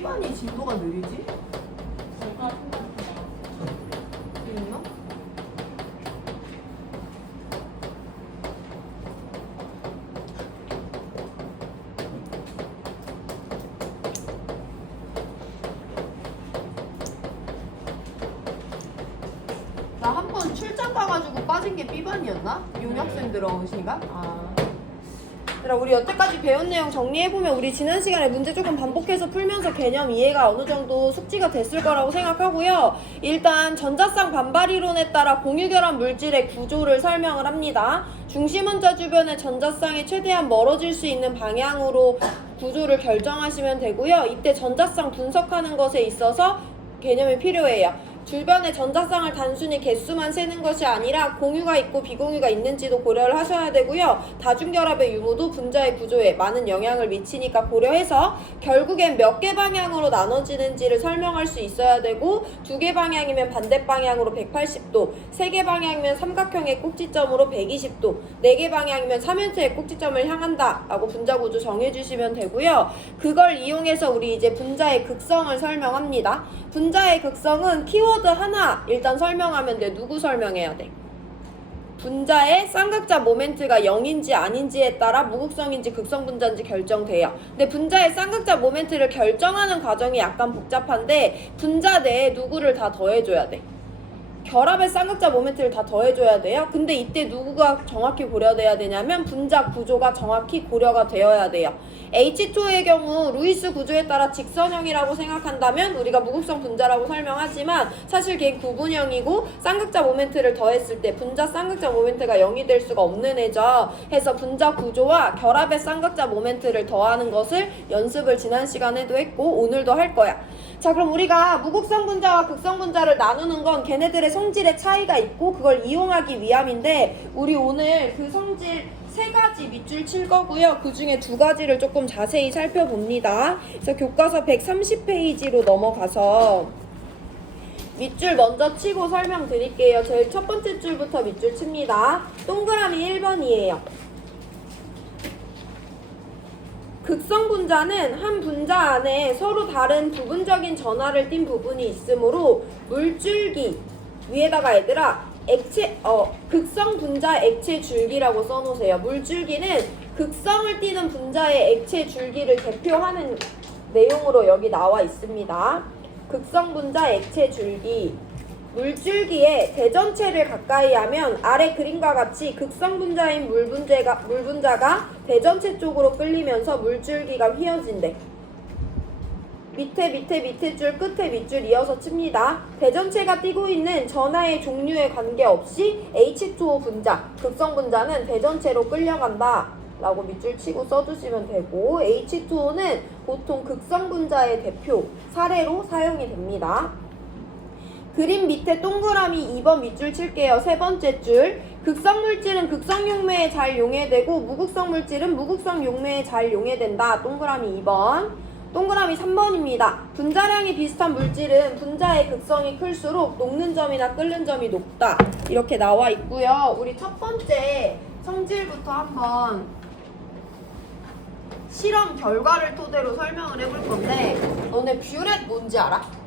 B반이 진도가 느리지? 있나? 나 한 번 출장 가가지고 빠진 게 B반이었나? 용역생 들어온 시간? 얘들아, 우리 여태까지 배운 내용 정리해보면 우리 지난 시간에 문제 조금 반복해서 풀면서 개념 이해가 어느 정도 숙지가 됐을 거라고 생각하고요. 일단 전자쌍 반발이론에 따라 공유결합 물질의 구조를 설명을 합니다. 중심원자 주변의 전자쌍이 최대한 멀어질 수 있는 방향으로 구조를 결정하시면 되고요. 이때 전자쌍 분석하는 것에 있어서 개념이 필요해요. 주변의 전자쌍을 단순히 개수만 세는 것이 아니라 공유가 있고 비공유가 있는지도 고려를 하셔야 되고요. 다중결합의 유무도 분자의 구조에 많은 영향을 미치니까 고려해서 결국엔 몇 개 방향으로 나눠지는지를 설명할 수 있어야 되고, 2개 방향이면 반대 방향으로 180도, 3개 방향이면 삼각형의 꼭지점으로 120도, 4개 방향이면 3연체의 꼭지점을 향한다 라고 분자 구조 정해주시면 되고요. 그걸 이용해서 우리 이제 분자의 극성을 설명합니다. 분자의 극성은 키워드 하나 일단 설명하면 돼. 누구 설명해야 돼? 분자의 쌍극자 모멘트가 0인지 아닌지에 따라 무극성인지 극성 분자인지 결정돼요. 근데 분자의 쌍극자 모멘트를 결정하는 과정이 약간 복잡한데 분자 내에 누구를 다 더해줘야 돼. 결합의 쌍극자 모멘트를 다 더해줘야 돼요. 근데 이때 누구가 정확히 고려돼야 되냐면 분자 구조가 정확히 고려가 되어야 돼요. H2의 경우 루이스 구조에 따라 직선형이라고 생각한다면 우리가 무극성 분자라고 설명하지만 사실 걔 구분형이고 쌍극자 모멘트를 더했을 때 분자 쌍극자 모멘트가 0이 될 수가 없는 애죠. 해서 분자 구조와 결합의 쌍극자 모멘트를 더하는 것을 연습을 지난 시간에도 했고 오늘도 할 거야. 자, 그럼 우리가 무극성 분자와 극성 분자를 나누는 건 걔네들의 성질의 차이가 있고 그걸 이용하기 위함인데 우리 오늘 그 성질 3가지 밑줄 칠 거고요. 그 중에 2가지를 조금 자세히 살펴봅니다. 그래서 교과서 130페이지로 넘어가서 밑줄 먼저 치고 설명드릴게요. 제일 첫 번째 줄부터 밑줄 칩니다. 동그라미 1번이에요. 극성 분자는 한 분자 안에 서로 다른 부분적인 전하를 띤 부분이 있으므로 물줄기 위에다가 얘들아 극성 분자 액체 줄기라고 써놓으세요. 물줄기는 극성을 띠는 분자의 액체 줄기를 대표하는 내용으로 여기 나와 있습니다. 극성 분자 액체 줄기. 물줄기에 대전체를 가까이 하면 아래 그림과 같이 극성 분자인 물분자가 대전체 쪽으로 끌리면서 물줄기가 휘어진대. 밑에 줄 끝에 밑줄 이어서 칩니다. 대전체가 띄고 있는 전하의 종류에 관계없이 H2O 분자, 극성 분자는 대전체로 끌려간다 라고 밑줄 치고 써주시면 되고, H2O는 보통 극성 분자의 대표 사례로 사용이 됩니다. 그림 밑에 동그라미 2번 밑줄 칠게요. 3번째 줄. 극성 물질은 극성 용매에 잘 용해되고 무극성 물질은 무극성 용매에 잘 용해된다. 동그라미 2번. 동그라미 3번입니다. 분자량이 비슷한 물질은 분자의 극성이 클수록 녹는 점이나 끓는 점이 높다. 이렇게 나와 있고요. 우리 첫 번째 성질부터 한번 실험 결과를 토대로 설명을 해볼 건데, 너네 뷰렛 뭔지 알아?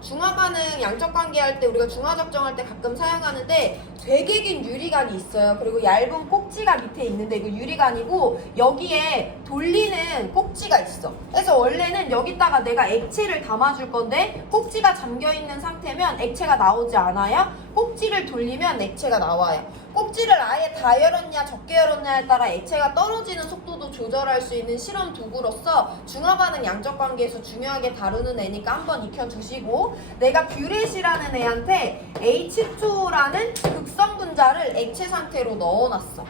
중화 반응 양적 관계할 때 우리가 중화 적정할 때 가끔 사용하는데 되게 긴 유리관이 있어요. 그리고 얇은 꼭지가 밑에 있는데 이거 유리관이고 여기에 돌리는 꼭지가 있어. 그래서 원래는 여기다가 내가 액체를 담아줄 건데 꼭지가 잠겨있는 상태면 액체가 나오지 않아요. 꼭지를 돌리면 액체가 나와요. 꼭지를 아예 다 열었냐 적게 열었냐에 따라 액체가 떨어지는 속도도 조절할 수 있는 실험 도구로서 중화반응 양적 관계에서 중요하게 다루는 애니까 한번 익혀두시고, 내가 뷰렛이라는 애한테 H2O라는 극성 분자를 액체 상태로 넣어놨어.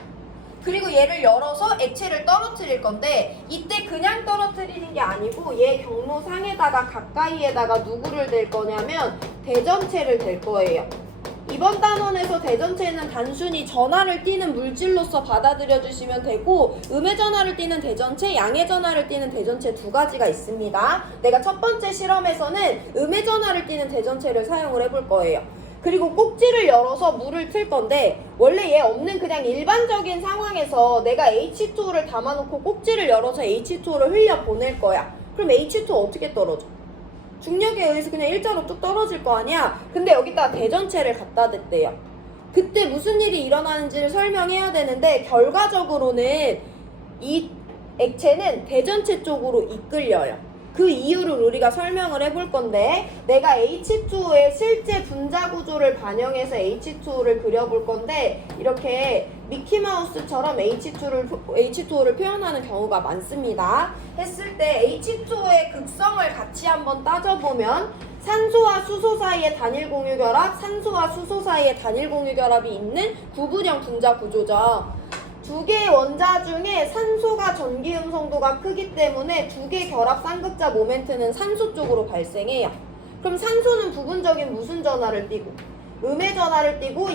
그리고 얘를 열어서 액체를 떨어뜨릴 건데 이때 그냥 떨어뜨리는 게 아니고 얘 경로상에다가 가까이에다가 누구를 댈 거냐면 대전체를 댈 거예요. 이번 단원에서 대전체는 단순히 전하를 띠는 물질로서 받아들여 주시면 되고, 음의 전하를 띠는 대전체, 양의 전하를 띠는 대전체 2가지가 있습니다. 내가 첫 번째 실험에서는 음의 전하를 띠는 대전체를 사용을 해볼 거예요. 그리고 꼭지를 열어서 물을 틀 건데 원래 얘 없는 그냥 일반적인 상황에서 내가 H2O를 담아놓고 꼭지를 열어서 H2O를 흘려 보낼 거야. 그럼 H2 어떻게 떨어져? 중력에 의해서 그냥 일자로 쭉 떨어질 거 아니야? 근데 여기다가 대전체를 갖다 댔대요. 그때 무슨 일이 일어나는지를 설명해야 되는데 결과적으로는 이 액체는 대전체 쪽으로 이끌려요. 그 이유를 우리가 설명을 해볼 건데 내가 H2의 실제 분자 구조를 반영해서 H2를 그려볼 건데 이렇게 미키마우스처럼 H2를 표현하는 경우가 많습니다. 했을 때 H2의 극성을 같이 한번 따져보면 산소와 수소 사이의 단일 공유 결합, 산소와 수소 사이의 단일 공유 결합이 있는 구분형 분자 구조죠. 두 개의 원자 중에 산소가 전기 음성도가 크기 때문에 두 개 결합 쌍극자 모멘트는 산소 쪽으로 발생해요. 그럼 산소는 부분적인 무슨 전하를 띠고 음의 전하를 띠고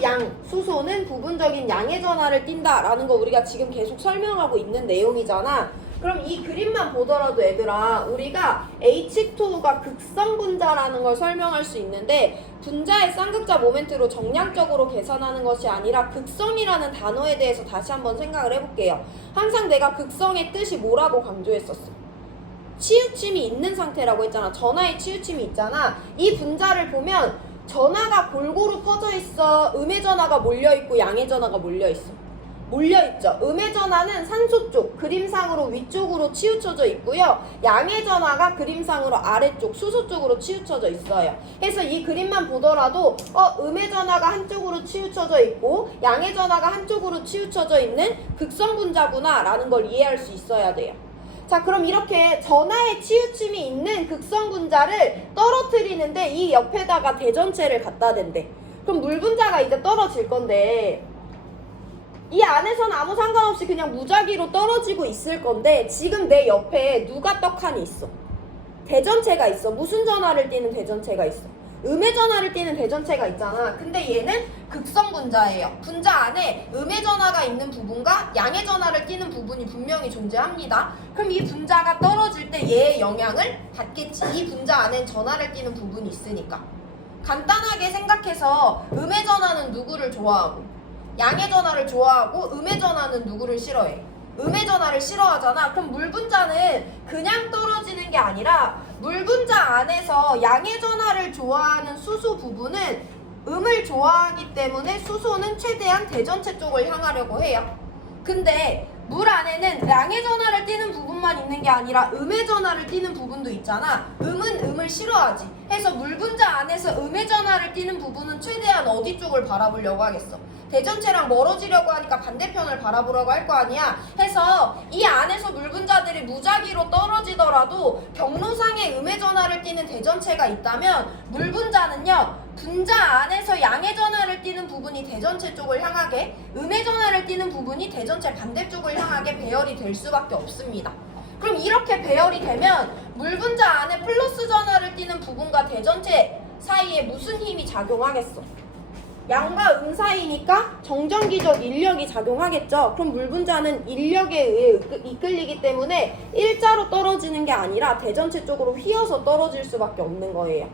수소는 부분적인 양의 전하를 띈다라는 거 우리가 지금 계속 설명하고 있는 내용이잖아. 그럼 이 그림만 보더라도 얘들아 우리가 H2가 극성 분자라는 걸 설명할 수 있는데 분자의 쌍극자 모멘트로 정량적으로 계산하는 것이 아니라 극성이라는 단어에 대해서 다시 한번 생각을 해볼게요. 항상 내가 극성의 뜻이 뭐라고 강조했었어? 치우침이 있는 상태라고 했잖아. 전하의 치우침이 있잖아. 이 분자를 보면 전하가 골고루 퍼져 있어. 음의 전하가 몰려있고 양의 전하가 몰려있어. 몰려있죠. 음의 전하는 산소 쪽, 그림상으로 위쪽으로 치우쳐져 있고요. 양의 전하가 그림상으로 아래쪽, 수소 쪽으로 치우쳐져 있어요. 그래서 이 그림만 보더라도 음의 전하가 한쪽으로 치우쳐져 있고 양의 전하가 한쪽으로 치우쳐져 있는 극성 분자구나 라는 걸 이해할 수 있어야 돼요. 자, 그럼 이렇게 전하의 치우침이 있는 극성 분자를 떨어뜨리는데 이 옆에다가 대전체를 갖다 댄대. 그럼 물 분자가 이제 떨어질 건데 이 안에서는 아무 상관없이 그냥 무작위로 떨어지고 있을 건데 지금 내 옆에 누가 떡하니 있어? 대전체가 있어. 무슨 전하를 띠는 대전체가 있어? 음의 전하를 띠는 대전체가 있잖아. 근데 얘는 극성 분자예요. 분자 안에 음의 전하가 있는 부분과 양의 전하를 띠는 부분이 분명히 존재합니다. 그럼 이 분자가 떨어질 때 얘의 영향을 받겠지. 이 분자 안엔 전하를 띠는 부분이 있으니까. 간단하게 생각해서 음의 전하는 누구를 좋아하고 양의 전하를 좋아하고 음의 전하는 누구를 싫어해? 음의 전하를 싫어하잖아. 그럼 물 분자는 그냥 떨어지는 게 아니라 물 분자 안에서 양의 전하를 좋아하는 수소 부분은 음을 좋아하기 때문에 수소는 최대한 대전체 쪽을 향하려고 해요. 근데 물 안에는 양의 전하를 띠는 부분만 있는 게 아니라 음의 전하를 띠는 부분도 있잖아. 음은 음을 싫어하지. 해서 물 분자 안에서 음의 전하를 띠는 부분은 최대한 어디 쪽을 바라보려고 하겠어? 대전체랑 멀어지려고 하니까 반대편을 바라보려고 할 거 아니야. 해서 이 안에서 물 분자들이 무작위로 떨어지더라도 경로상에 음의 전하를 띠는 대전체가 있다면 물 분자는요. 분자 안에서 양의 전하를 띠는 부분이 대전체 쪽을 향하게 음의 전하를 띠는 부분이 대전체 반대쪽을 향하게 배열이 될 수밖에 없습니다. 그럼 이렇게 배열이 되면 물 분자 안에 플러스 전하를 띠는 부분과 대전체 사이에 무슨 힘이 작용하겠어? 양과 음 사이니까 정전기적 인력이 작용하겠죠. 그럼 물 분자는 인력에 의해 이끌리기 때문에 일자로 떨어지는 게 아니라 대전체 쪽으로 휘어서 떨어질 수밖에 없는 거예요.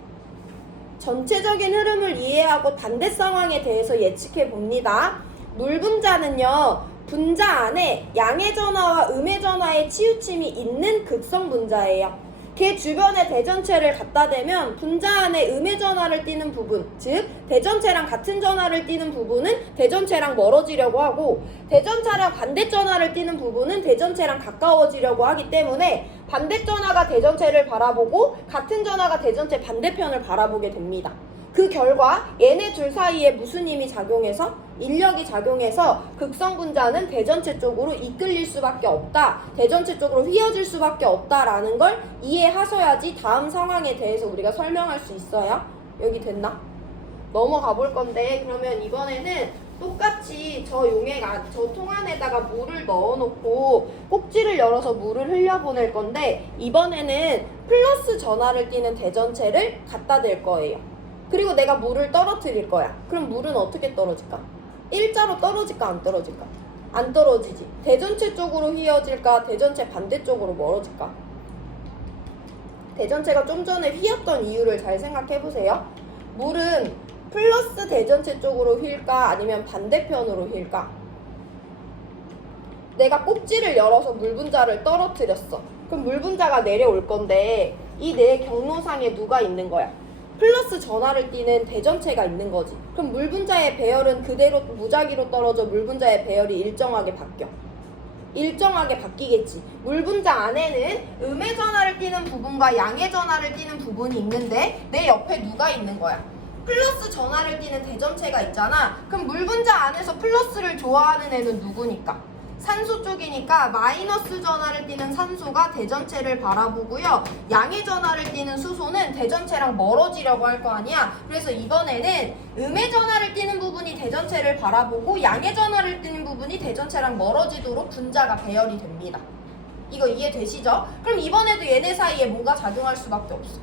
전체적인 흐름을 이해하고 반대 상황에 대해서 예측해 봅니다. 물 분자는요, 분자 안에 양의 전하와 음의 전하의 치우침이 있는 극성 분자예요. 걔 주변에 대전체를 갖다 대면 분자 안에 음의 전하를 띠는 부분, 즉 대전체랑 같은 전하를 띠는 부분은 대전체랑 멀어지려고 하고 대전체랑 반대 전하를 띠는 부분은 대전체랑 가까워지려고 하기 때문에 반대 전하가 대전체를 바라보고 같은 전하가 대전체 반대편을 바라보게 됩니다. 그 결과 얘네 둘 사이에 무슨 힘이 작용해서? 인력이 작용해서 극성 분자는 대전체 쪽으로 이끌릴 수밖에 없다. 대전체 쪽으로 휘어질 수밖에 없다라는 걸 이해하셔야지 다음 상황에 대해서 우리가 설명할 수 있어요. 여기 됐나? 넘어가 볼 건데 그러면 이번에는 똑같이 저 통 안에다가 물을 넣어놓고 꼭지를 열어서 물을 흘려보낼 건데 이번에는 플러스 전하를 띠는 대전체를 갖다 댈 거예요. 그리고 내가 물을 떨어뜨릴 거야. 그럼 물은 어떻게 떨어질까? 일자로 떨어질까 안 떨어질까? 안 떨어지지. 대전체 쪽으로 휘어질까? 대전체 반대쪽으로 멀어질까? 대전체가 좀 전에 휘었던 이유를 잘 생각해보세요. 물은 플러스 대전체 쪽으로 휠까? 아니면 반대편으로 휠까? 내가 꼭지를 열어서 물 분자를 떨어뜨렸어. 그럼 물 분자가 내려올 건데 이 내 경로상에 누가 있는 거야? 플러스 전하를 띠는 대전체가 있는 거지. 그럼 물 분자의 배열은 그대로 무작위로 떨어져 물 분자의 배열이 일정하게 바뀌어. 일정하게 바뀌겠지. 물 분자 안에는 음의 전하를 띠는 부분과 양의 전하를 띠는 부분이 있는데 내 옆에 누가 있는 거야? 플러스 전하를 띠는 대전체가 있잖아. 그럼 물 분자 안에서 플러스를 좋아하는 애는 누구니까? 산소 쪽이니까 마이너스 전하를 띠는 산소가 대전체를 바라보고요. 양의 전하를 띠는 수소는 대전체랑 멀어지려고 할 거 아니야. 그래서 이번에는 음의 전하를 띠는 부분이 대전체를 바라보고 양의 전하를 띠는 부분이 대전체랑 멀어지도록 분자가 배열이 됩니다. 이거 이해되시죠? 그럼 이번에도 얘네 사이에 뭐가 작용할 수밖에 없어.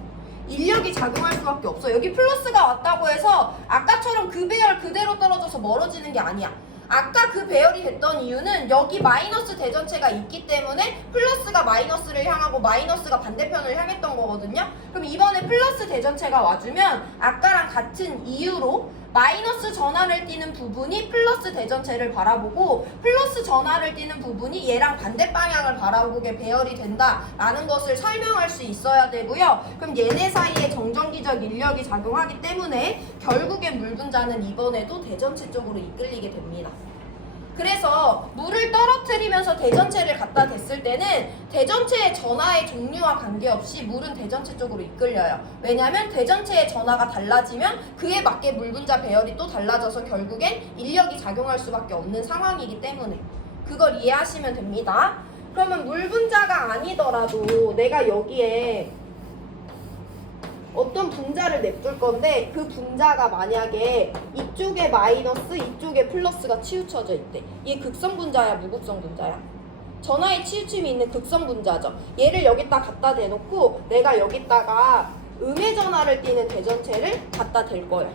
인력이 작용할 수밖에 없어. 여기 플러스가 왔다고 해서 아까처럼 그 배열 그대로 떨어져서 멀어지는 게 아니야. 아까 그 배열이 됐던 이유는 여기 마이너스 대전체가 있기 때문에 플러스가 마이너스를 향하고 마이너스가 반대편을 향했던 거거든요. 그럼 이번에 플러스 대전체가 와주면 아까랑 같은 이유로 마이너스 전하를 띠는 부분이 플러스 대전체를 바라보고 플러스 전하를 띠는 부분이 얘랑 반대 방향을 바라보게 배열이 된다라는 것을 설명할 수 있어야 되고요. 그럼 얘네 사이에 정전기적 인력이 작용하기 때문에 결국엔 물 분자는 이번에도 대전체 쪽으로 이끌리게 됩니다. 그래서 물을 떨어뜨리면서 대전체를 갖다 댔을 때는 대전체의 전하의 종류와 관계없이 물은 대전체 쪽으로 이끌려요. 왜냐하면 대전체의 전하가 달라지면 그에 맞게 물 분자 배열이 또 달라져서 결국엔 인력이 작용할 수밖에 없는 상황이기 때문에 그걸 이해하시면 됩니다. 그러면 물 분자가 아니더라도 내가 여기에 어떤 분자를 냅둘 건데 그 분자가 만약에 이쪽에 마이너스 이쪽에 플러스가 치우쳐져 있대. 얘 극성 분자야 무극성 분자야? 전하의 치우침이 있는 극성 분자죠. 얘를 여기다 갖다 대놓고 내가 여기다가 음의 전하를 띠는 대전체를 갖다 댈 거야.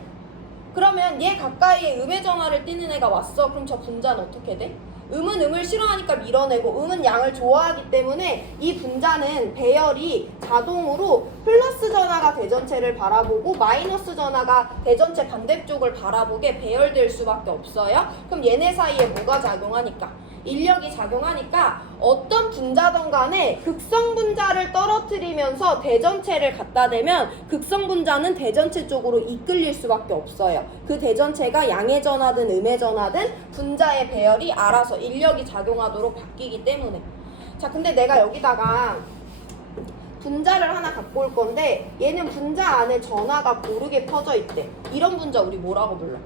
그러면 얘 가까이에 음의 전하를 띠는 애가 왔어. 그럼 저 분자는 어떻게 돼? 음은 음을 싫어하니까 밀어내고 음은 양을 좋아하기 때문에 이 분자는 배열이 자동으로 플러스 전하가 대전체를 바라보고 마이너스 전하가 대전체 반대쪽을 바라보게 배열될 수밖에 없어요. 그럼 얘네 사이에 뭐가 작용하니까? 인력이 작용하니까 어떤 분자든 간에 극성 분자를 떨어뜨리면서 대전체를 갖다 대면 극성 분자는 대전체 쪽으로 이끌릴 수밖에 없어요. 그 대전체가 양의 전하든 음의 전하든 분자의 배열이 알아서 인력이 작용하도록 바뀌기 때문에. 자, 근데 내가 여기다가 분자를 하나 갖고 올 건데 얘는 분자 안에 전하가 고르게 퍼져 있대. 이런 분자 우리 뭐라고 불러?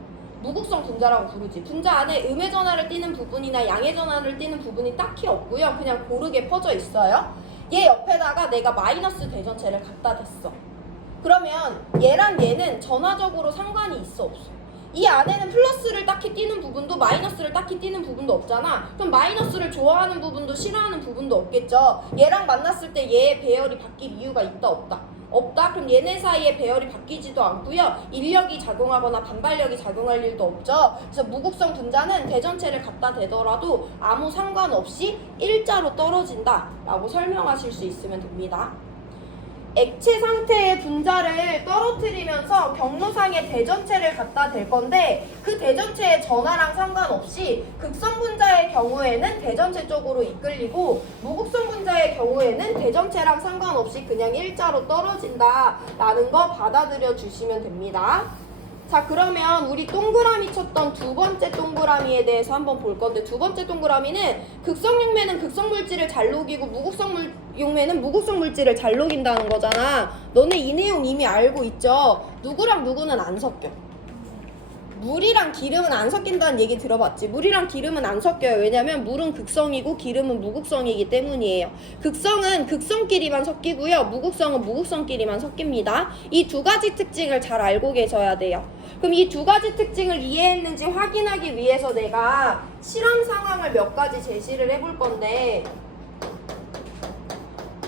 무극성 분자라고 부르지. 분자 안에 음의 전하를 띠는 부분이나 양의 전하를 띠는 부분이 딱히 없고요. 그냥 고르게 퍼져 있어요. 얘 옆에다가 내가 마이너스 대전체를 갖다 댔어. 그러면 얘랑 얘는 전하적으로 상관이 있어 없어? 이 안에는 플러스를 딱히 띠는 부분도 마이너스를 딱히 띠는 부분도 없잖아. 그럼 마이너스를 좋아하는 부분도 싫어하는 부분도 없겠죠. 얘랑 만났을 때 얘의 배열이 바뀔 이유가 있다 없다? 없다? 그럼 얘네 사이에 배열이 바뀌지도 않고요. 인력이 작용하거나 반발력이 작용할 일도 없죠. 그래서 무극성 분자는 대전체를 갖다 대더라도 아무 상관없이 일자로 떨어진다 라고 설명하실 수 있으면 됩니다. 액체 상태의 분자를 떨어뜨리면서 경로상에 대전체를 갖다 댈 건데 그 대전체의 전하랑 상관없이 극성 분자의 경우에는 대전체 쪽으로 이끌리고 무극성 분자의 경우에는 대전체랑 상관없이 그냥 일자로 떨어진다 라는 거 받아들여 주시면 됩니다. 자, 그러면 우리 동그라미 쳤던 두 번째 동그라미에 대해서 한번 볼 건데 두 번째 동그라미는 극성 용매는 극성 물질을 잘 녹이고 무극성 용매는 무극성 물질을 잘 녹인다는 거잖아. 너네 이 내용 이미 알고 있죠? 누구랑 누구는 안 섞여. 물이랑 기름은 안 섞인다는 얘기 들어봤지? 물이랑 기름은 안 섞여요. 왜냐면 물은 극성이고 기름은 무극성이기 때문이에요. 극성은 극성끼리만 섞이고요. 무극성은 무극성끼리만 섞입니다. 이 두 가지 특징을 잘 알고 계셔야 돼요. 그럼 이 두 가지 특징을 이해했는지 확인하기 위해서 내가 실험 상황을 몇 가지 제시를 해볼 건데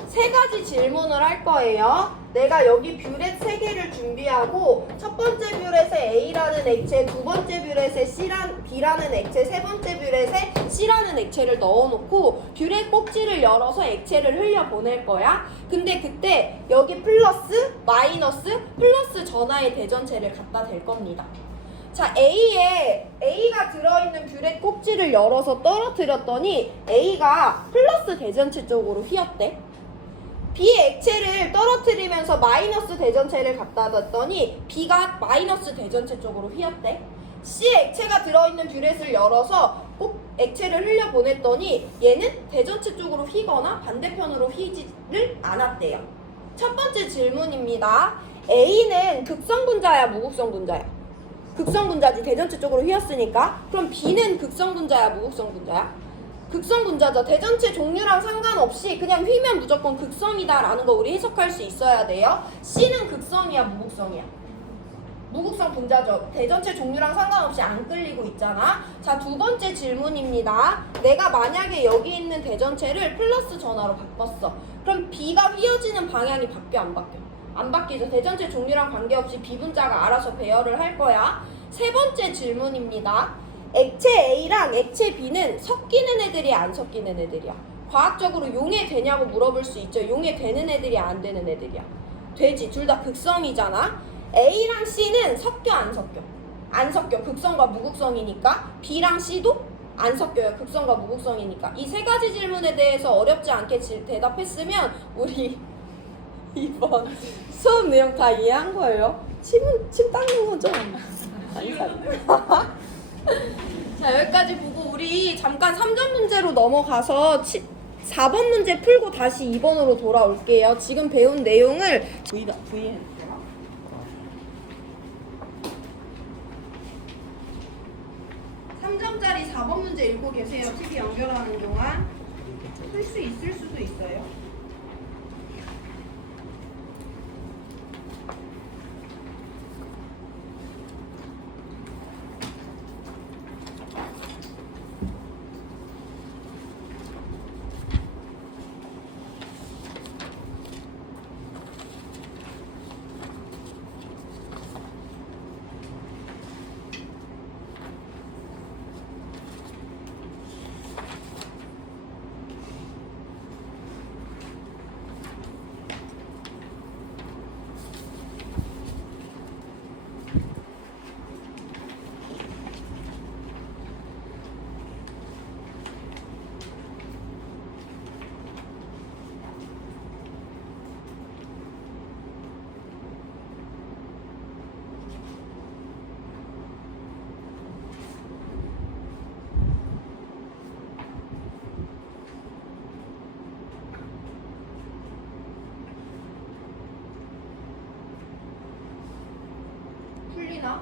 세 가지 질문을 할 거예요. 내가 여기 뷰렛 3개를 준비하고 첫 번째 뷰렛에 A라는 액체, 두 번째 뷰렛에 B라는 액체, 세 번째 뷰렛에 C라는 액체를 넣어놓고 뷰렛 꼭지를 열어서 액체를 흘려보낼 거야. 근데 그때 여기 플러스, 마이너스, 플러스 전하의 대전체를 갖다 댈 겁니다. 자, A가 들어있는 뷰렛 꼭지를 열어서 떨어뜨렸더니 A가 플러스 대전체 쪽으로 휘었대. B의 액체를 떨어뜨리면서 마이너스 대전체를 갖다 뒀더니 B가 마이너스 대전체 쪽으로 휘었대. C의 액체가 들어있는 뷰렛을 열어서 꼭 액체를 흘려보냈더니 얘는 대전체 쪽으로 휘거나 반대편으로 휘지를 않았대요. 첫 번째 질문입니다. A는 극성분자야, 무극성분자야? 극성분자지, 대전체 쪽으로 휘었으니까. 그럼 B는 극성분자야, 무극성분자야? 극성분자죠. 대전체 종류랑 상관없이 그냥 휘면 무조건 극성이다 라는 거 우리 해석할 수 있어야 돼요. C는 극성이야, 무극성이야? 무극성 분자죠. 대전체 종류랑 상관없이 안 끌리고 있잖아. 자, 두 번째 질문입니다. 내가 만약에 여기 있는 대전체를 플러스 전화로 바꿨어. 그럼 B가 휘어지는 방향이 바뀌어, 안 바뀌어? 안 바뀌죠. 대전체 종류랑 관계없이 B 분자가 알아서 배열을 할 거야. 세 번째 질문입니다. 액체 A랑 액체 B는 섞이는 애들이야, 안 섞이는 애들이야? 과학적으로 용해되냐고 물어볼 수 있죠. 용해되는 애들이야, 안 되는 애들이야? 되지. 둘 다 극성이잖아. A랑 C는 섞여, 안 섞여? 안 섞여. 극성과 무극성이니까. B랑 C도 안 섞여요. 극성과 무극성이니까. 이 세 가지 질문에 대해서 어렵지 않게 대답했으면 우리 이번 수업 내용 다 이해한 거예요. 침 닦는 거죠? 아니, 자, 여기까지 보고 우리 잠깐 3점 문제로 넘어가서 4번 문제 풀고 다시 2번으로 돌아올게요. 지금 배운 내용을 V에 3점짜리 4번 문제 읽고 계세요. TV 연결하는 동안 풀 수 있을 수도 있어요. 풀리나?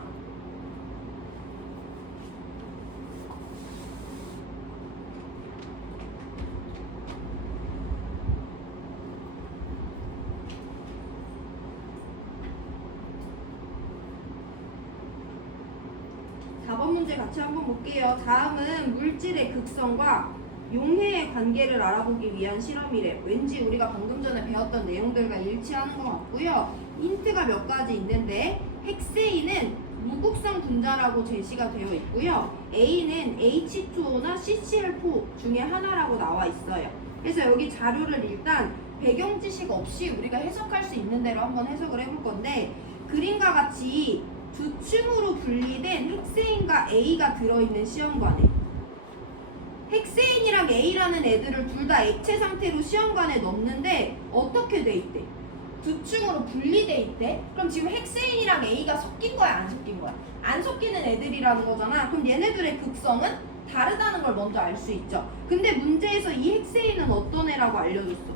문제 같이 한번 볼게요. 다음은 물질의 극성과 용해의 관계를 알아보기 위한 실험이래. 왠지 우리가 방금 전에 배웠던 내용들과 일치하는 것 같고요. 힌트가 몇 가지 있는데 헥세인은 무극성 분자라고 제시가 되어 있고요. A는 H2O나 CCl4 중에 하나라고 나와 있어요. 그래서 여기 자료를 일단 배경 지식 없이 우리가 해석할 수 있는 대로 한번 해석을 해볼 건데, 그림과 같이 두 층으로 분리된 헥세인과 A가 들어있는 시험관에, 헥세인이랑 A라는 애들을 둘 다 액체 상태로 시험관에 넣는데 어떻게 돼 있대? 두 층으로 분리돼 있대? 그럼 지금 헥세인이랑 A가 섞인 거야, 안 섞인 거야? 안 섞이는 애들이라는 거잖아. 그럼 얘네들의 극성은 다르다는 걸 먼저 알 수 있죠. 근데 문제에서 이 헥세인은 어떤 애라고 알려줬어?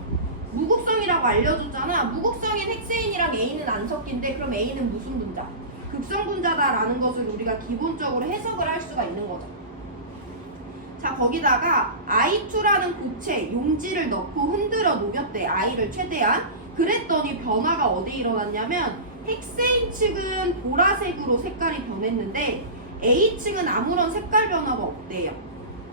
무극성이라고 알려줬잖아. 무극성인 헥세인이랑 A는 안 섞인데 그럼 A는 무슨 분자? 극성 분자다라는 것을 우리가 기본적으로 해석을 할 수가 있는 거죠. 자, 거기다가 I2라는 고체, 용지를 넣고 흔들어 녹였대. I를 최대한. 그랬더니 변화가 어디에 일어났냐면 헥세인 측은 보라색으로 색깔이 변했는데 A층은 아무런 색깔 변화가 없대요.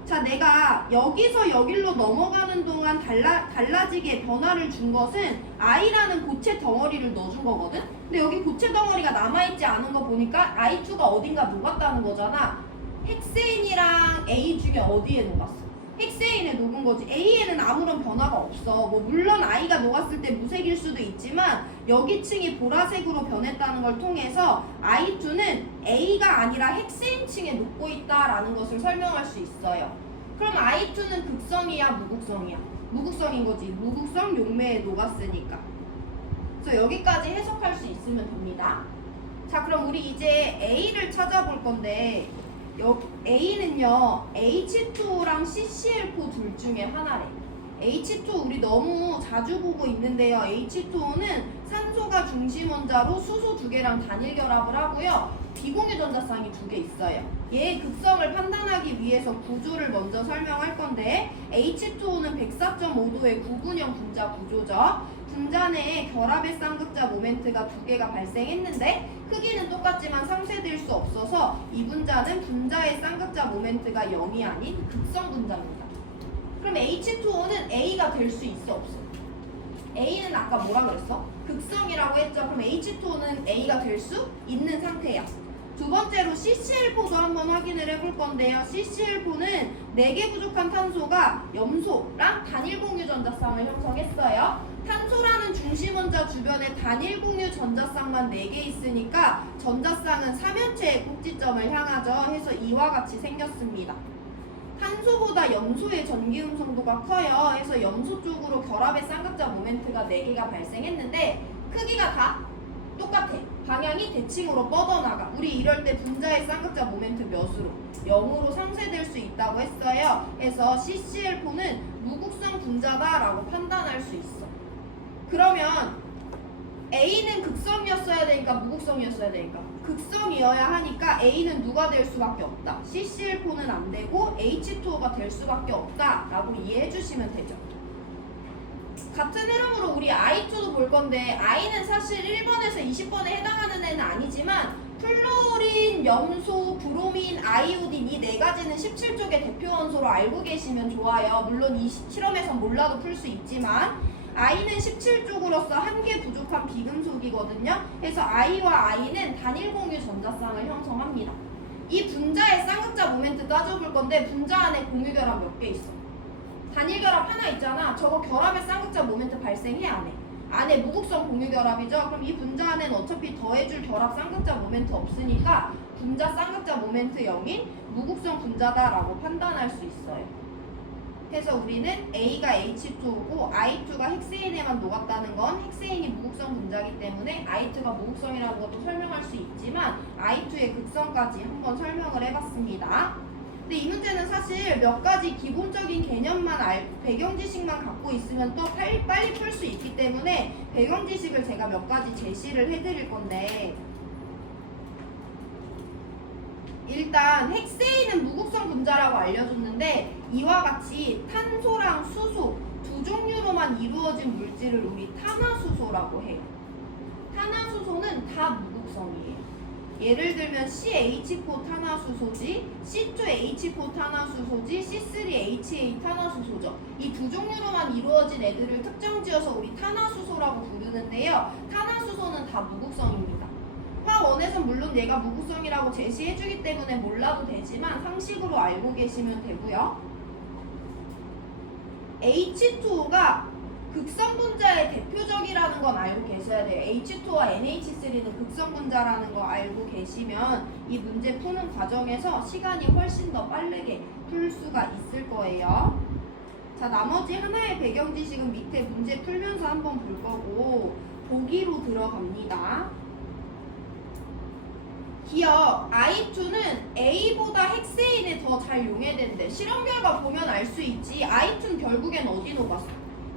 자, 내가 여기서 여길로 넘어가는 동안 달라지게 변화를 준 것은 I라는 고체 덩어리를 넣어준 거거든? 근데 여기 고체 덩어리가 남아있지 않은 거 보니까 I2가 어딘가 녹았다는 거잖아. 헥세인이랑 A 중에 어디에 녹았어? 헥세인에 녹은 거지. A에는 아무런 변화가 없어. 뭐 물론 I가 녹았을 때 무색일 수도 있지만 여기 층이 보라색으로 변했다는 걸 통해서 I2는 A가 아니라 헥세인 층에 녹고 있다라는 것을 설명할 수 있어요. 그럼 I2는 극성이야, 무극성이야? 무극성인 거지. 무극성 용매에 녹았으니까. 그래서 여기까지 해석할 수 있으면 됩니다. 자, 그럼 우리 이제 A를 찾아볼 건데 A는요 H2O랑 CCl4 둘 중에 하나래. H2O 우리 너무 자주 보고 있는데요. H2O는 산소가 중심 원자로 수소 2개랑 단일 결합을 하고요. 비공유 전자쌍이 2개 있어요. 얘의 극성을 판단하기 위해서 구조를 먼저 설명할 건데 H2O는 104.5도의 구분형 분자 구조죠. 분자 내에 결합의 쌍극자 모멘트가 2개가 발생했는데 크기는 똑같지만 상쇄될 수 없어서 이 분자는 분자의 쌍극자 모멘트가 0이 아닌 극성 분자입니다. 그럼 H2O는 A가 될 수 있어 없어? A는 아까 뭐라 그랬어? 극성이라고 했죠. 그럼 H2O는 A가 될 수 있는 상태야. 두 번째로 CCl4도 한번 확인을 해볼 건데요. CCl4는 4개 부족한 탄소가 염소랑 단일 공유 전자쌍을 형성했어요. 탄소라는 중심 원자 주변에 단일 공유 전자쌍만 4개 있으니까 전자쌍은 3연체의 꼭지점을 향하죠. 해서 이와 같이 생겼습니다. 탄소보다 염소의 전기 음성도가 커요. 해서 염소 쪽으로 결합의 쌍극자 모멘트가 4개가 발생했는데 크기가 다 똑같아. 방향이 대칭으로 뻗어나가. 우리 이럴 때 분자의 쌍극자 모멘트 몇으로? 0으로 상쇄될 수 있다고 했어요. 그래서 CCl4는 무극성 분자다라고 판단할 수 있어. 그러면 A는 극성이었어야 되니까 무극성이었어야 되니까 극성이어야 하니까 A는 누가 될 수밖에 없다. CCl4는 안 되고 H2O가 될 수밖에 없다 라고 이해해 주시면 되죠. 같은 흐름으로 우리 I2도 볼 건데 I는 사실 1번에서 20번에 해당하는 애는 아니지만 플로린, 염소, 브로민, 아이오딘 이 4가지는 17쪽의 대표 원소로 알고 계시면 좋아요. 물론 이 실험에선 몰라도 풀 수 있지만 I는 17쪽으로서 1개 부족한 비금속이거든요. 그래서 I와 I는 단일 공유 전자쌍을 형성합니다. 이 분자의 쌍극자 모멘트 따져볼 건데 분자 안에 공유 결합 몇 개 있어? 단일 결합 하나 있잖아. 저거 결합의 쌍극자 모멘트 발생해 안 해? 안에 무극성 공유 결합이죠. 그럼 이 분자 안에는 어차피 더해줄 결합 쌍극자 모멘트 없으니까 분자 쌍극자 모멘트 0인 무극성 분자다라고 판단할 수 있어요. 그래서 우리는 A가 H2O고 I2가 헥세인에만 녹았다는 건 헥세인이 무극성 분자이기 때문에 I2가 무극성이라는 것도 설명할 수 있지만 I2의 극성까지 한번 설명을 해봤습니다. 근데 이 문제는 사실 몇 가지 기본적인 개념만 알고 배경 지식만 갖고 있으면 또 빨리 풀 수 있기 때문에 배경 지식을 제가 몇 가지 제시를 해드릴 건데 일단 헥세인은 무극성 분자라고 알려줬는데 이와 같이 탄소랑 수소 두 종류로만 이루어진 물질을 우리 탄화수소라고 해요. 탄화수소는 다 무극성이에요. 예를 들면 CH4 탄화수소지, C2H4 탄화수소지, C3HA 탄화수소죠. 이 두 종류로만 이루어진 애들을 특정지어서 우리 탄화수소라고 부르는데요. 탄화수소는 다 무극성입니다. 화원에선 물론 얘가 무극성이라고 제시해주기 때문에 몰라도 되지만 상식으로 알고 계시면 되고요. H2O가 극성 분자의 대표적이라는 건 알고 계셔야 돼요. H2O와 NH3는 극성 분자라는 거 알고 계시면 이 문제 푸는 과정에서 시간이 훨씬 더 빠르게 풀 수가 있을 거예요. 자, 나머지 하나의 배경 지식은 밑에 문제 풀면서 한번 볼 거고 보기로 들어갑니다. 기억, I2는 A보다 헥세인에 더 잘 용해된대. 실험 결과 보면 알 수 있지. I2는 결국엔 어디 녹았어?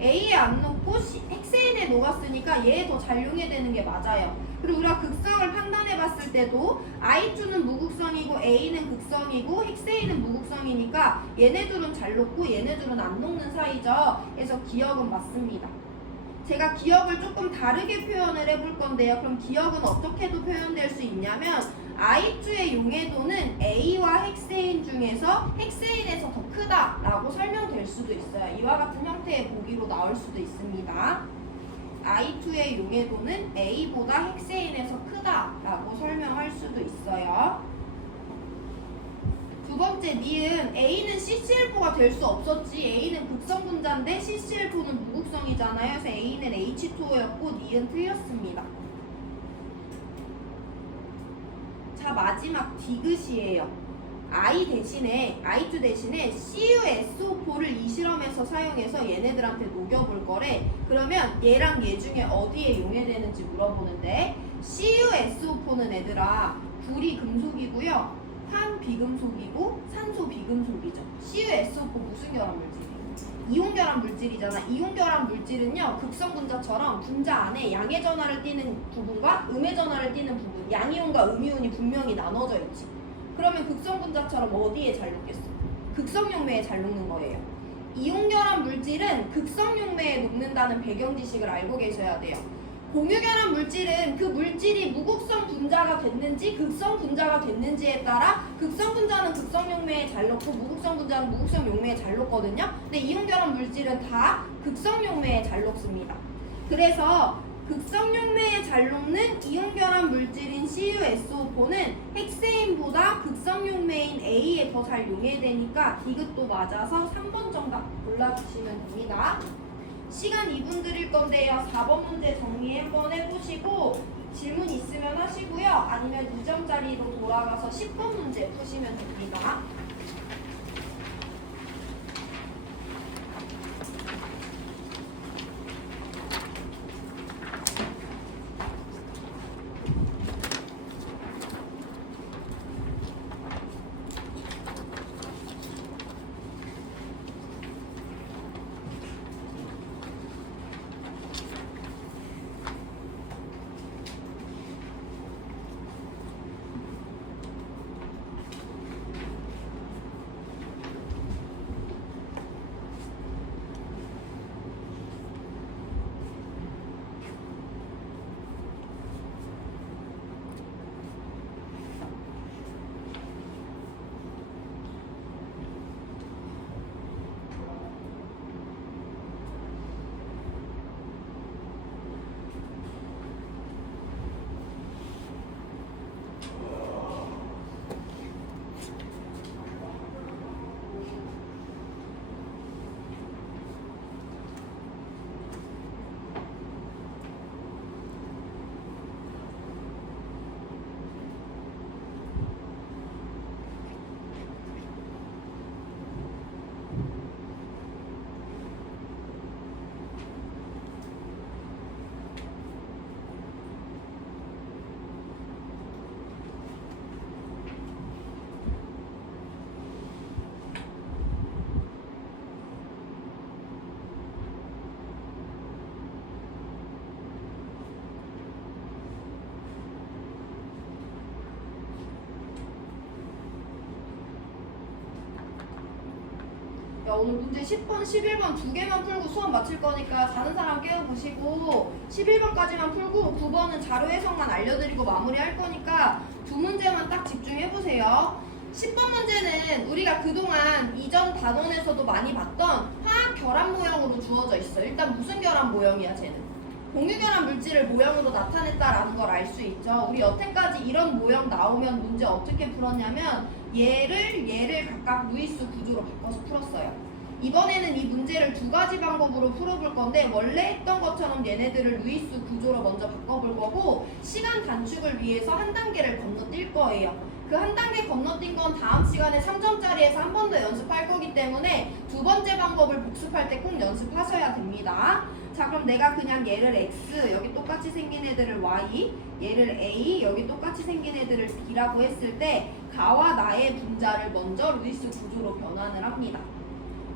A에 안 녹고 헥세인에 녹았으니까 얘에 더 잘 용해되는 게 맞아요. 그리고 우리가 극성을 판단해 봤을 때도 I2는 무극성이고 A는 극성이고 헥세인은 무극성이니까 얘네들은 잘 녹고 얘네들은 안 녹는 사이죠. 그래서 기억은 맞습니다. 제가 기억을 조금 다르게 표현을 해볼 건데요. 그럼 기억은 어떻게도 표현될 수 있냐면 I2의 용해도는 A와 헥세인 중에서 헥세인에서 더 크다라고 설명될 수도 있어요. 이와 같은 형태의 보기로 나올 수도 있습니다. I2의 용해도는 A보다 헥세인에서 크다라고 설명할 수도 있어요. 두 번째 니은 A는 CCl4가 될 수 없었지. A는 극성 분자인데 CCl4는 무극성이잖아요. 그래서 A는 H2O였고 니은 틀렸습니다. 자, 마지막 디귿이에요. I2 대신에 CuSO4를 이 실험에서 사용해서 얘네들한테 녹여볼 거래. 그러면 얘랑 얘 중에 어디에 용해되는지 물어보는데, CuSO4는 얘들아 불이 금속이고요, 탄 비금속이고 산소 비금속이죠. CuSO4 무슨 결합 물질이에요? 이온 결합 물질이잖아. 이온 결합 물질은요, 극성 분자처럼 분자 안에 양의 전하를 띠는 부분과 음의 전하를 띠는 부분, 양이온과 음이온이 분명히 나눠져 있지. 그러면 극성 분자처럼 어디에 잘 녹겠어? 극성 용매에 잘 녹는 거예요. 이온 결합 물질은 극성 용매에 녹는다는 배경 지식을 알고 계셔야 돼요. 공유 결합 물질은 그 물질이 무극성 분자가 됐는지 극성 분자가 됐는지에 따라 극성 분자는 극성 용매에 잘 녹고 무극성 분자는 무극성 용매에 잘 녹거든요. 근데 이온 결합 물질은 다 극성 용매에 잘 녹습니다. 그래서 극성 용매에 잘 녹는 이온 결합 물질인 CuSO4는 헥세인보다 극성 용매인 A에 더 잘 용해되니까 디귿도 맞아서 3번 정답 골라주시면 됩니다. 시간 2분 드릴 건데요. 4번 문제 정리 한번 해보시고 질문 있으면 하시고요. 아니면 2점 자리로 돌아가서 10번 문제 푸시면 됩니다. 야, 오늘 문제 10번, 11번 두 개만 풀고 수업 마칠 거니까 자는 사람 깨워보시고 11번까지만 풀고 9번은 자료 해석만 알려드리고 마무리할 거니까 두 문제만 딱 집중해보세요. 10번 문제는 우리가 그동안 이전 단원에서도 많이 봤던 화학 결합 모형으로 주어져 있어. 일단 무슨 결합 모형이야, 쟤는? 공유 결합 물질을 모형으로 나타냈다라는 걸 알 수 있죠. 우리 여태까지 이런 모형 나오면 문제 어떻게 풀었냐면 얘를 각각 루이스 구조로 바꿔서 풀었어요. 이번에는 이 문제를 두 가지 방법으로 풀어볼 건데 원래 했던 것처럼 얘네들을 루이스 구조로 먼저 바꿔볼 거고 시간 단축을 위해서 한 단계를 건너뛸 거예요. 그 한 단계 건너뛴 건 다음 시간에 3점짜리에서 한 번 더 연습할 거기 때문에 두 번째 방법을 복습할 때 꼭 연습하셔야 됩니다. 자, 그럼 내가 그냥 얘를 X, 여기 똑같이 생긴 애들을 Y, 얘를 A, 여기 똑같이 생긴 애들을 B라고 했을 때 가와 나의 분자를 먼저 루이스 구조로 변환을 합니다.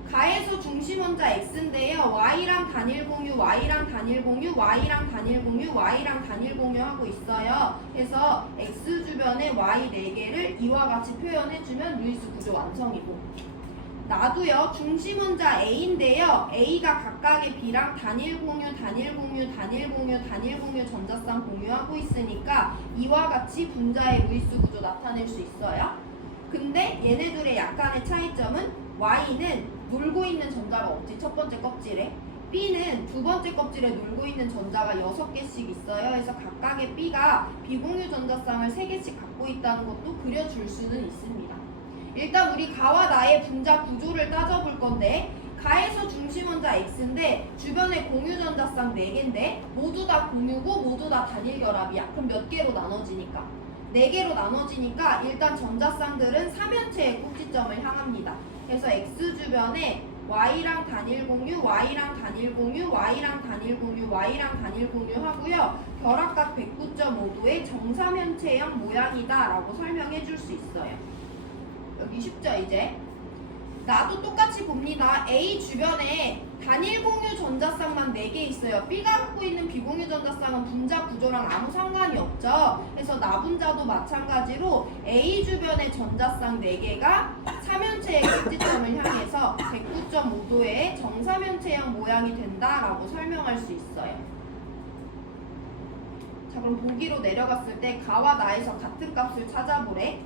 가에서 중심 원자 X인데요. Y랑 단일 공유, Y랑 단일 공유, Y랑 단일 공유, Y랑 단일 공유하고 있어요. 그래서 X 주변에 Y 4개를 이와 같이 표현해주면 루이스 구조 완성이고, 나도요. 중심 원자 A인데요. A가 각각의 B랑 단일 공유, 단일 공유, 단일 공유, 단일 공유 전자쌍 공유하고 있으니까 이와 같이 분자의 루이스 구조 나타낼 수 있어요. 근데 얘네들의 약간의 차이점은 Y는 놀고 있는 전자가 없지, 첫 번째 껍질에. B는 두 번째 껍질에 놀고 있는 전자가 6개씩 있어요. 그래서 각각의 B가 비공유 전자쌍을 3개씩 갖고 있다는 것도 그려줄 수는 있습니다. 일단 우리 가와 나의 분자 구조를 따져볼 건데, 가에서 중심 원자 X인데 주변에 공유 전자쌍 4개인데 모두 다 공유고 모두 다 단일 결합이야. 그럼 몇 개로 나눠지니까? 4개로 나눠지니까 일단 전자쌍들은 3연체의 꼭지점을 향합니다. 그래서 X 주변에 Y랑 단일 공유, Y랑 단일 공유, Y랑 단일 공유, Y랑 단일 공유 하고요. 결합각 109.5도의 정사면체형 모양이다 라고 설명해 줄 수 있어요. 여기 쉽죠 이제? 나도 똑같이 봅니다. A 주변에 단일 공유 전자쌍만 4개 있어요. B가 갖고 있는 비공유 전자쌍은 분자 구조랑 아무 상관이 없죠. 그래서 나분자도 마찬가지로 A 주변의 전자쌍 4개가 3연체의 꼭지점을 향해서 109.5도의 정사면체형 모양이 된다라고 설명할 수 있어요. 자, 그럼 보기로 내려갔을 때 가와 나에서 같은 값을 찾아보래.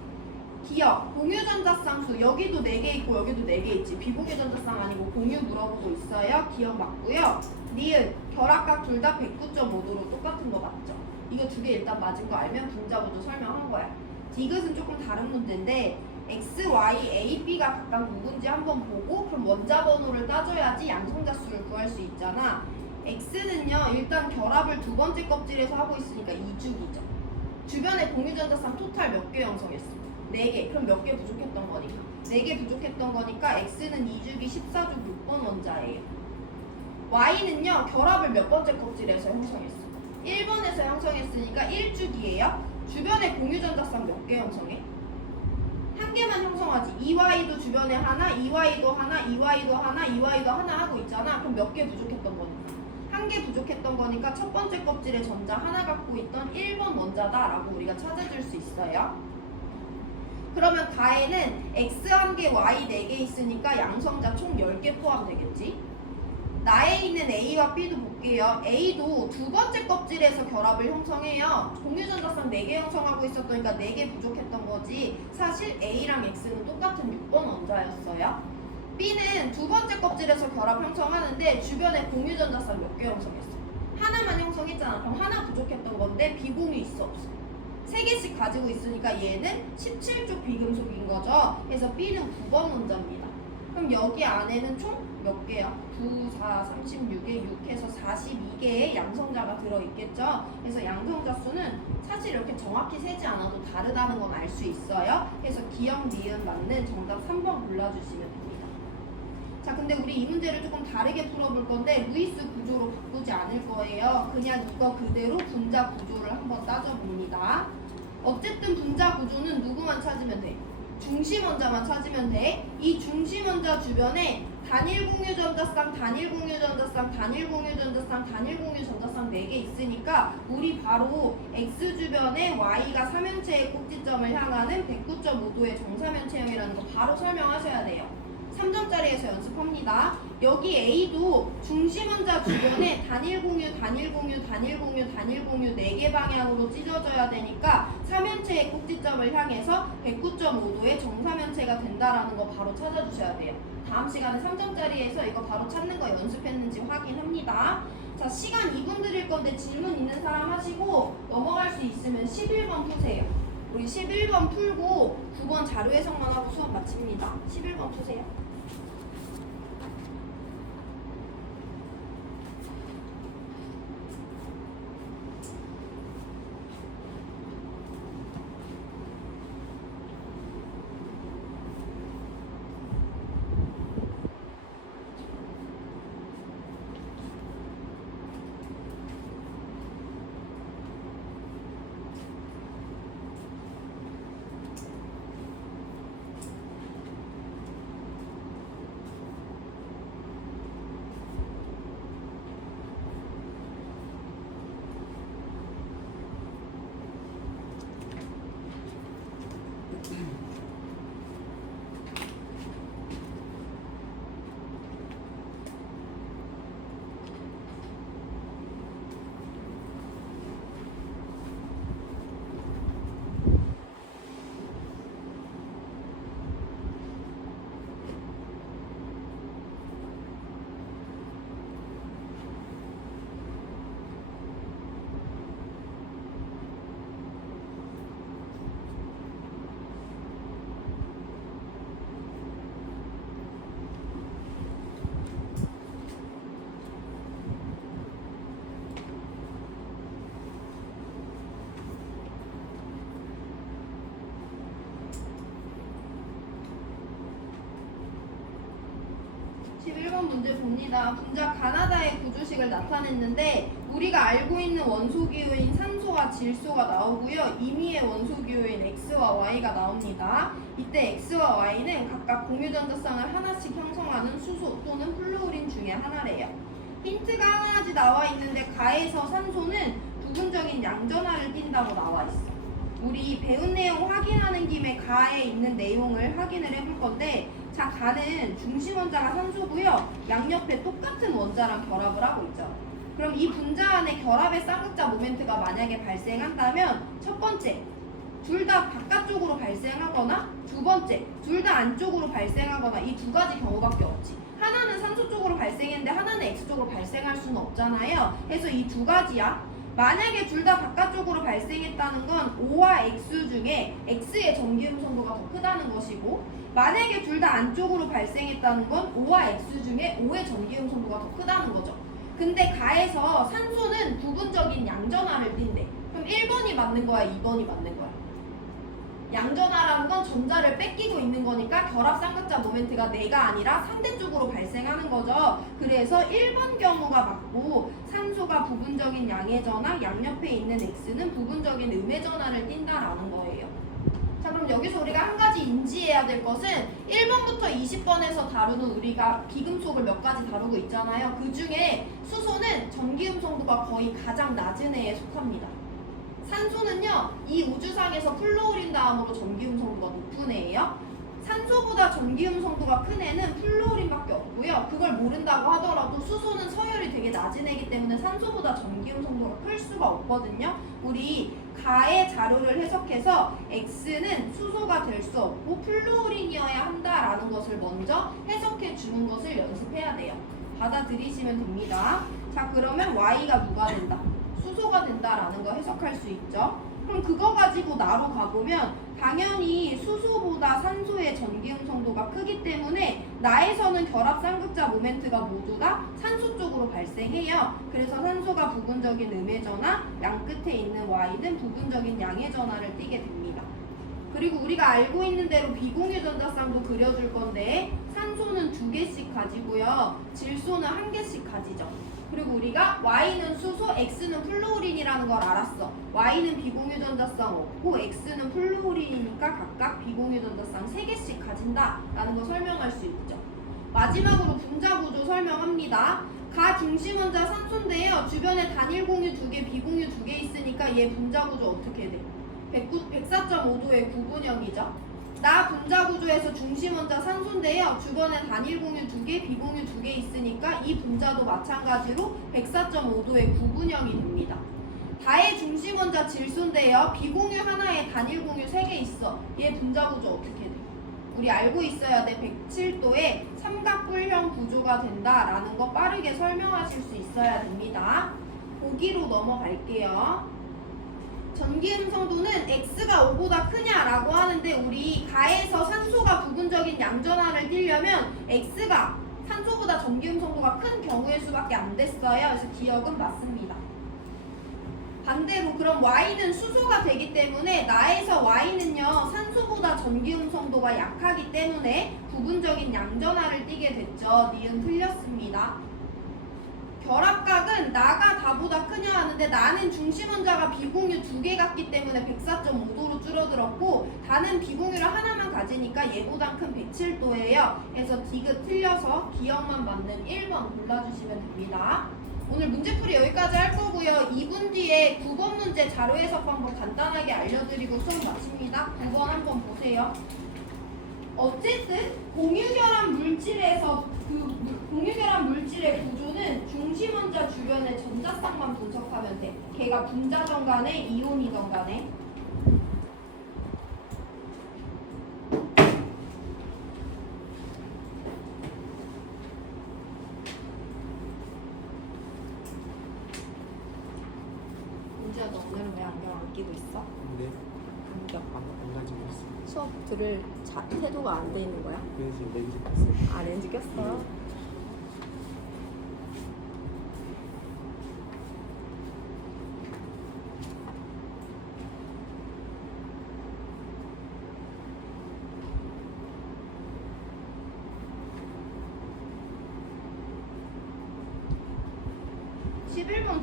기억, 공유 전자쌍수 여기도 4개 있고 여기도 4개 있지. 비공유 전자쌍 아니고 공유 물어보고 있어요. 기억 맞고요. 니은, 결합각 둘 다 109.5도로 똑같은 거 맞죠? 이거 2개 일단 맞은 거 알면 분자구조 설명한 거야. 디귿은 조금 다른 문제인데 X, Y, A, B가 각각 누군지 한번 보고 그럼 원자 번호를 따져야지 양성자수를 구할 수 있잖아. X는요 일단 결합을 2번째 껍질에서 하고 있으니까 2주기죠. 주변에 공유 전자쌍 토탈 몇 개 형성했어? 4개. 그럼 몇 개 부족했던 거니까? 4개 부족했던 거니까 X는 2주기 14주 6번 원자예요. Y는요 결합을 몇 번째 껍질에서 형성했어? 1번에서 형성했으니까 1주기예요. 주변에 공유 전자쌍 몇 개 형성해? 한 개만 형성하지. 2Y도 주변에 하나, 2Y도 하나, 2Y도 하나, 2Y도 하나 하고 있잖아. 그럼 몇 개 부족했던 거니까? 한 개 부족했던 거니까 첫 번째 껍질에 전자 하나 갖고 있던 1번 원자다라고 우리가 찾아줄 수 있어요. 그러면 가에는 X 1개, Y 4개 있으니까 양성자 총 10개 포함되겠지? 나에 있는 A와 B도 볼게요. A도 2번째 껍질에서 결합을 형성해요. 공유전자쌍 4개 형성하고 있었으니까 4개 부족했던 거지. 사실 A랑 X는 똑같은 6번 원자였어요. B는 2번째 껍질에서 결합 형성하는데 주변에 공유전자쌍 몇 개 형성했어? 하나만 형성했잖아. 그럼 하나 부족했던 건데 비공유 있어 없어? 3개씩 가지고 있으니까 얘는 17쪽 비금속인 거죠. 그래서 B는 9번 원자입니다. 그럼 여기 안에는 총 몇 개야? 9, 4, 36에 6해서 42개의 양성자가 들어있겠죠. 그래서 양성자 수는 사실 이렇게 정확히 세지 않아도 다르다는 건 알 수 있어요. 그래서 기억, 니은 맞는 정답 3번 골라주시면 됩니다. 자, 근데 우리 이 문제를 조금 다르게 풀어볼 건데 루이스 구조로 바꾸지 않을 거예요. 그냥 이거 그대로 분자 구조를 한번 따져봅니다. 어쨌든 분자 구조는 누구만 찾으면 돼? 중심 원자만 찾으면 돼. 이 중심 원자 주변에 단일 공유 전자쌍, 단일 공유 전자쌍, 단일 공유 전자쌍, 단일 공유 전자쌍 4개 있으니까 우리 바로 X 주변에 Y가 3연체의 꼭지점을 향하는 109.5도의 정사면체형이라는 거 바로 설명하셔야 돼요. 3점짜리에서 연습합니다. 여기 A도 중심 원자 주변에 단일 공유, 단일 공유, 단일 공유, 단일 공유 4개 방향으로 찢어져야 되니까 3연체의 꼭지점을 향해서 109.5도의 정사면체가 된다라는 거 바로 찾아주셔야 돼요. 다음 시간에 3점짜리에서 이거 바로 찾는 거 연습했는지 확인합니다. 자, 시간 2분 드릴 건데 질문 있는 사람 하시고 넘어갈 수 있으면 11번 푸세요. 우리 11번 풀고 9번 자료 해석만 하고 수업 마칩니다. 11번 푸세요. 1번 문제 봅니다. 분자 가나다의 구조식을 나타냈는데 우리가 알고 있는 원소 기호인 산소와 질소가 나오고요. 임의의 원소 기호인 X와 Y가 나옵니다. 이때 X와 Y는 각각 공유전자쌍을 하나씩 형성하는 수소 또는 플루오린 중에 하나래요. 힌트가 하나씩 나와 있는데 가에서 산소는 부분적인 양전하를 띈다고 나와 있어. 우리 배운 내용 확인하는 김에 가에 있는 내용을 확인을 해볼 건데, 자, 가는 중심 원자가 산소고요. 양옆에 똑같은 원자랑 결합을 하고 있죠. 그럼 이 분자 안에 결합의 쌍극자 모멘트가 만약에 발생한다면 첫 번째, 둘 다 바깥쪽으로 발생하거나 두 번째, 둘 다 안쪽으로 발생하거나 이 두 가지 경우밖에 없지. 하나는 산소 쪽으로 발생했는데 하나는 X 쪽으로 발생할 수는 없잖아요. 그래서 이 두 가지야. 만약에 둘 다 바깥쪽으로 발생했다는 건 O와 X 중에 X의 전기음 성도가 더 크다는 것이고, 만약에 둘 다 안쪽으로 발생했다는 건 O와 X 중에 O의 전기음 성도가 더 크다는 거죠. 근데 가에서 산소는 부분적인 양전하를 띈대. 그럼 1번이 맞는 거야, 2번이 맞는 거야? 양전하라는 건 전자를 뺏기고 있는 거니까 결합 쌍극자 모멘트가 내가 아니라 상대쪽으로 발생하는 거죠. 그래서 1번 경우가 맞고, 산소가 부분적인 양의 전하, 양옆에 있는 X는 부분적인 음의 전하를 띈다라는 거예요. 자, 그럼 여기서 우리가 한 가지 인지해야 될 것은 1번부터 20번에서 다루는 우리가 비금속을 몇 가지 다루고 있잖아요. 그 중에 수소는 전기음 성도가 거의 가장 낮은 애에 속합니다. 산소는요, 이 우주상에서 플루오린 다음으로 전기음 성도가 높은 애예요. 산소보다 전기음 성도가 큰 애는 플루오린밖에 없고요. 그걸 모른다고 하더라도 수소는 서열이 되게 낮은 애이기 때문에 산소보다 전기음 성도가 클 수가 없거든요. 우리 가의 자료를 해석해서 X는 수소가 될 수 없고 플루오린이어야 한다라는 것을 먼저 해석해 주는 것을 연습해야 돼요. 받아들이시면 됩니다. 자, 그러면 Y가 누가 된다? 수소가 된다라는 거 해석할 수 있죠. 그럼 그거 가지고 나로 가보면 당연히 수소보다 산소의 전기음 성도가 크기 때문에 나에서는 결합 쌍극자 모멘트가 모두 다 산소 쪽으로 발생해요. 그래서 산소가 부분적인 음의 전하, 양 끝에 있는 Y는 부분적인 양의 전하를 띠게 됩니다. 그리고 우리가 알고 있는 대로 비공유 전자쌍도 그려줄 건데, 산소는 2개씩 가지고요, 질소는 1개씩 가지죠. 그리고 우리가 Y는 수소, X는 플루오린이라는 걸 알았어. Y는 비공유 전자쌍 없고 X는 플루오린이니까 각각 비공유 전자쌍 3개씩 가진다라는 거 설명할 수 있죠. 마지막으로 분자 구조 설명합니다. 가 중심 원자 산소인데요, 주변에 단일 공유 2개, 비공유 2개 있으니까 얘 분자 구조 어떻게 돼? 104.5도의 구분형이죠. 나 분자 구조에서 중심 원자 산소인데요, 주변에 단일 공유 2개, 비공유 2개 있으니까 이 분자도 마찬가지로 104.5도의 구분형이 됩니다. 다의 중심 원자 질소인데요, 비공유 하나에 단일 공유 3개 있어. 얘 분자 구조 어떻게 돼? 우리 알고 있어야 돼. 107도의 삼각뿔형 구조가 된다라는 거 빠르게 설명하실 수 있어야 됩니다. 보기로 넘어갈게요. 전기음 성도는 X가 5보다 크냐라고 하는데, 우리 가에서 산소가 부분적인 양전하를 띠려면 X가 산소보다 전기음 성도가 큰 경우일 수밖에 안 됐어요. 그래서 기억은 맞습니다. 반대로 그럼 Y는 수소가 되기 때문에 나에서 Y는요, 산소보다 전기음 성도가 약하기 때문에 부분적인 양전하를 띠게 됐죠. 니은 틀렸습니다. 결합각은 나가 다보다 크냐 하는데, 나는 중심 원자가 비공유 2개 같기 때문에 104.5도로 줄어들었고, 다는 비공유를 하나만 가지니까 얘보단 큰 107도예요. 그래서 디귿 틀려서 기억만 맞는 1번 골라주시면 됩니다. 오늘 문제풀이 여기까지 할 거고요. 2분 뒤에 9번 문제 자료 해석 방법 간단하게 알려드리고 수업 마칩니다. 9번 한번 보세요. 어쨌든 공유결합 물질에서 공유결합 물질의 구조는 중심 원자 주변의 전자쌍만 분석하면 돼. 걔가 분자던 간에 이온이던 간에. 민지야, 너 오늘은 왜 안경 안 끼고 있어? 네. 안경. 안 가지고 있어요. 수업 들을 태도가 안 돼 있는 거야? 그래서 지금 렌즈 꼈어요. 아, 렌즈 꼈어?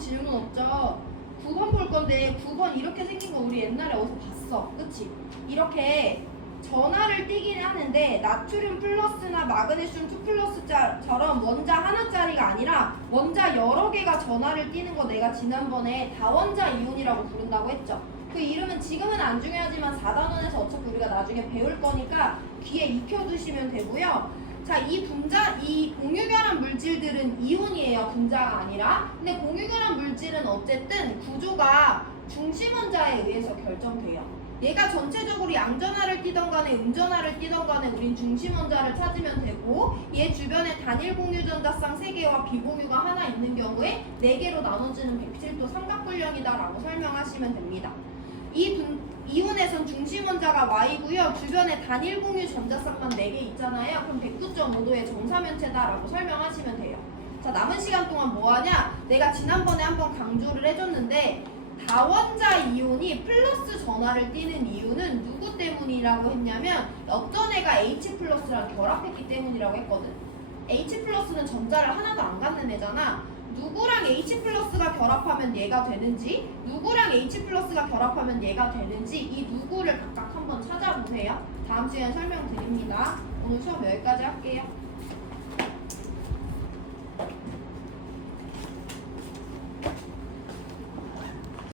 질문 없죠? 9번 볼 건데 9번 이렇게 생긴 거 우리 옛날에 어디서 봤어. 그치? 이렇게 전하를 띠긴 하는데 나트륨 플러스나 마그네슘 2 플러스처럼 원자 하나짜리가 아니라 원자 여러 개가 전하를 띠는 거 내가 지난번에 다원자 이온이라고 부른다고 했죠. 그 이름은 지금은 안 중요하지만 4단원에서 어차피 우리가 나중에 배울 거니까 귀에 익혀두시면 되고요. 자, 이 공유결합 물질들은 이온이에요. 분자가 아니라. 근데 공유결합 물질은 어쨌든 구조가 중심원자에 의해서 결정돼요. 얘가 전체적으로 양전하를 띠던 간에 음전하를 띠던 간에 우린 중심원자를 찾으면 되고, 얘 주변에 단일 공유전자쌍 3개와 비공유가 하나 있는 경우에 4개로 나눠지는 백질도 삼각불량이다라고 설명하시면 됩니다. 이온에선 중심원자가 Y고요. 주변에 단일 공유 전자쌍만 4개 있잖아요. 그럼 109.5도의 정사면체다라고 설명하시면 돼요. 자, 남은 시간 동안 뭐하냐? 내가 지난번에 한번 강조를 해줬는데 다원자 이온이 플러스 전하를 띠는 이유는 누구 때문이라고 했냐면 어떤 애가 H 플러스랑 결합했기 때문이라고 했거든. H 플러스는 전자를 하나도 안 갖는 애잖아. 누구랑 H 플러스가 결합하면 얘가 되는지, 누구랑 H 플러스가 결합하면 얘가 되는지 이 누구를 각각 한번 찾아보세요. 다음 시간에 설명드립니다. 오늘 수업 여기까지 할게요.